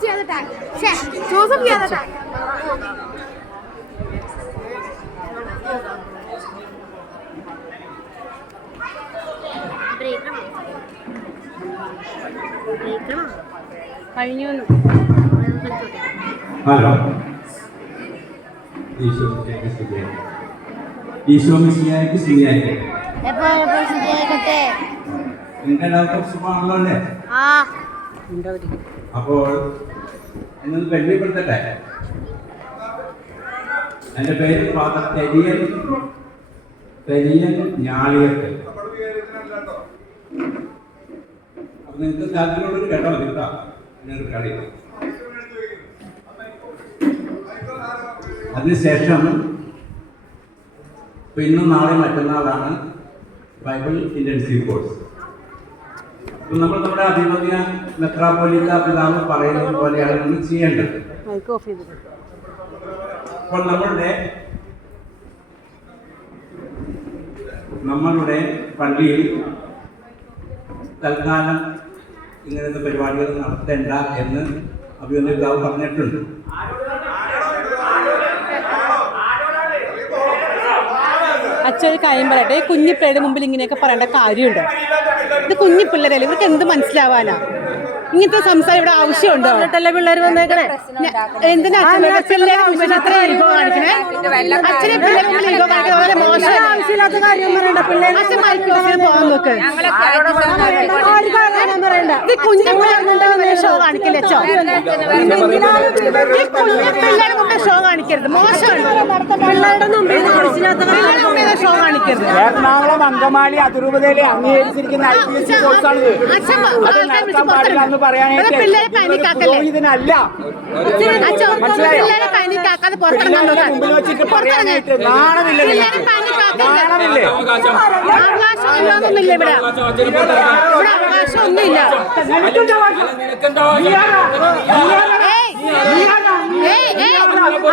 Other tag. Share. Choose the other tag. കഴിഞ്ഞു hello Eesho. Eesho എപ്പോ ശരിയായിക്കട്ടെ നിങ്ങൾക്ക് എല്ലാവർക്കും സുഖമാണല്ലോ അല്ലേ ആ അപ്പോൾ എന്നൊന്ന് പരിചയപ്പെടുത്തട്ടെ എന്റെ പേര് ഫാദർ തെരിയൻ തെരിയൻ ഞാളിയത്ത്. അപ്പൊ നിങ്ങൾക്ക് താല്പര്യമുള്ളത് കേട്ടോ കേട്ടോ. നിങ്ങൾക്ക് കളി. അതിനുശേഷം പിന്നും നാളെ മറ്റന്നാളാണ് ബൈബിൾ ഇന്റൻസീവ് കോഴ്സ് നമ്മൾ നമ്മുടെ അഭിമന്യ മെത്രാപോലിത്ത പിതാവ് പറയുന്നത് പോലെയാണ് നമ്മൾ ചെയ്യേണ്ടത്. അപ്പോൾ നമ്മളുടെ നമ്മളുടെ പള്ളിയിൽ തൽക്കാലം ഇങ്ങനത്തെ പരിപാടികൾ നടത്തേണ്ട എന്ന് അഭിമന്യ പിതാവ് പറഞ്ഞിട്ടുണ്ട്. അച്ഛൻ ഒരു കാര്യം പറയട്ടെ? കുഞ്ഞിപ്പേരുടെ മുമ്പിൽ ഇങ്ങനെയൊക്കെ പറയേണ്ട കാര്യമുണ്ടോ? ഇത് കുഞ്ഞു പിള്ളേരല്ലേ? ഇവർക്ക് എന്ത് മനസ്സിലാവാനാ? ഇങ്ങനത്തെ സംസാരം ഇവിടെ ആവശ്യമുണ്ടോ? പിള്ളേർ വന്നേക്കണേ? എന്തിനാ അച്ഛനെ പിള്ളേരെ മുമ്പിൽ അത്ര ഈഗോ കാണിക്കണേ? അച്ഛനെ പിള്ളേരെ മുമ്പിൽ ഈഗോ കാണിക്കുന്നത് വളരെ മോശം ആവശ്യമില്ലാത്ത കാര്യം പറയണ്ട. പിള്ളേർ അച്ഛൻ പോകാൻ നോക്ക്. ഇത് കുഞ്ഞു പിള്ളേരുടെ ഷോ? കാണിക്കില്ലേ അച്ഛോ ഈ കുഞ്ഞു പിള്ളേരുടെ മുമ്പിൽ ഷോ കാണിക്കരുത്. മോശമാണ്. പിള്ളേരുടെ മുമ്പിൽ പിള്ളേരുടെ ഷോ കാണിക്കരുത്. അങ്കമാലി അതിരൂപതയിലെ അംഗീകരിച്ചിരിക്കുന്ന ഐ പി എസ് സി കോഴ്സാണിത് അത് നടത്താൻ പാടില്ല എന്ന് പറയാനായിട്ട് നോക്കാൻ മുമ്പിൽ വെച്ചിട്ട് പറയാനായിട്ട് നാണമില്ല നാണമില്ലേ അവകാശം ഒന്നുമില്ല ഇവിടെ അവകാശമൊന്നുമില്ല ഏയ്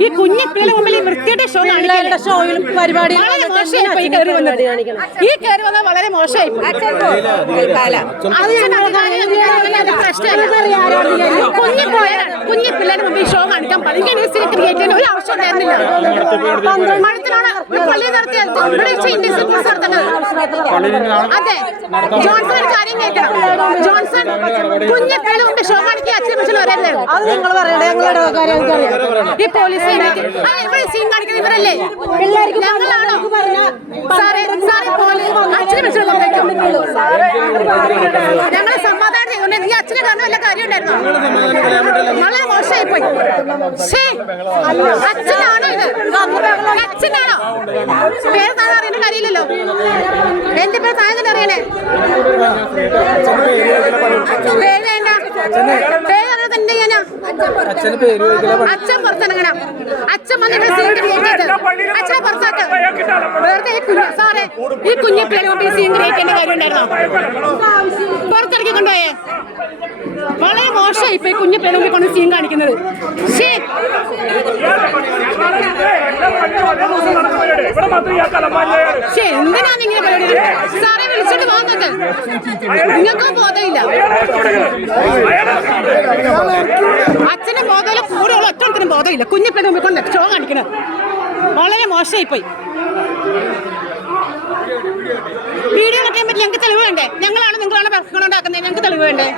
ഈ കുഞ്ഞു പിള്ളേരെ മുമ്പിൽ ഈ വൃത്തിയുടെ ഷോ കാണിക്കാനുള്ള ഷോയിലും പരിപാടി ഈ കയറി വന്നാൽ വളരെ മോശമായി അത് ഞാൻ അത് പ്രശ്നമല്ല കുഞ്ഞി പോയാണ് കുഞ്ഞി പിള്ളേരെ മുമ്പിൽ ഷോ കാണിക്കാൻ ക്രിയേറ്റ് ചെയ്യാൻ ഒരു ആവശ്യം ഉണ്ടായിരുന്നില്ല മഴത്തിലാണ് പള്ളി നടത്തിയത് ഇവിടെ സിറ്റിസ് നടത്തുന്നത്. അതെ. ജോൺസൺ ഒരു കാര്യം കേൾക്കണം. ജോൺസൺ കുഞ്ഞി പിള്ളേരെ മുമ്പിൽ ഷോ കാണിക്കാൻ അച്ഛനെ കുറിച്ച് വരരുത് അത് നിങ്ങൾ പറയണേ ഞങ്ങളുടെ കാര്യം ഈ പോലീസ് ഇവിടെ സീൻ കാണിക്കുന്ന ഇവരല്ലേ? ഞങ്ങളാണോ? സാറേ സാറേ പോലീസ് അച്ഛനെ സമാധാനം നീ വല്ല കാര്യം ഉണ്ടായിരുന്നോ വളരെ മോശമായി പോയി അച്ഛനാണോ ഇത്? അച്ഛനാണോ? പേര് താഴെ അറിയേണ്ട കാര്യമില്ലല്ലോ. എന്റെ പേര് താഴെ അറിയണേ? പേര് വേണ്ട. അച്ഛൻ പുറത്തിറങ്ങണം. അച്ഛൻ വന്നിട്ട് അച്ഛനെ പുറത്താക്ക. വെറുതെ ഈ കുഞ്ഞ് സാറേ ഈ കുഞ്ഞു പേര് കൊണ്ട് സീൻ ഗ്രഹിക്കേണ്ട കാര്യം ഉണ്ടായിരുന്നോ? പുറത്തിറക്കി കൊണ്ടുപോയേ. ഇപ്പൊ കുഞ്ഞു പേര് മുമ്പിൽ കൊണ്ട് സീൻ കാണിക്കുന്നത്. എന്തിനാണ് ഇങ്ങനെ പരിപാടി? സാറെ വിളിച്ചിട്ട് പോകുന്നത് നിങ്ങൾക്കും ബോധമില്ല. അച്ഛനും ബോധമില്ല കൂടെയുള്ള ഒറ്റത്തിനും ബോധമില്ല. കുഞ്ഞു മുമ്പിൽ കൊണ്ട് ഷോ കാണിക്കണത്. വളരെ മോശമായി പോയി വേണ്ടേ?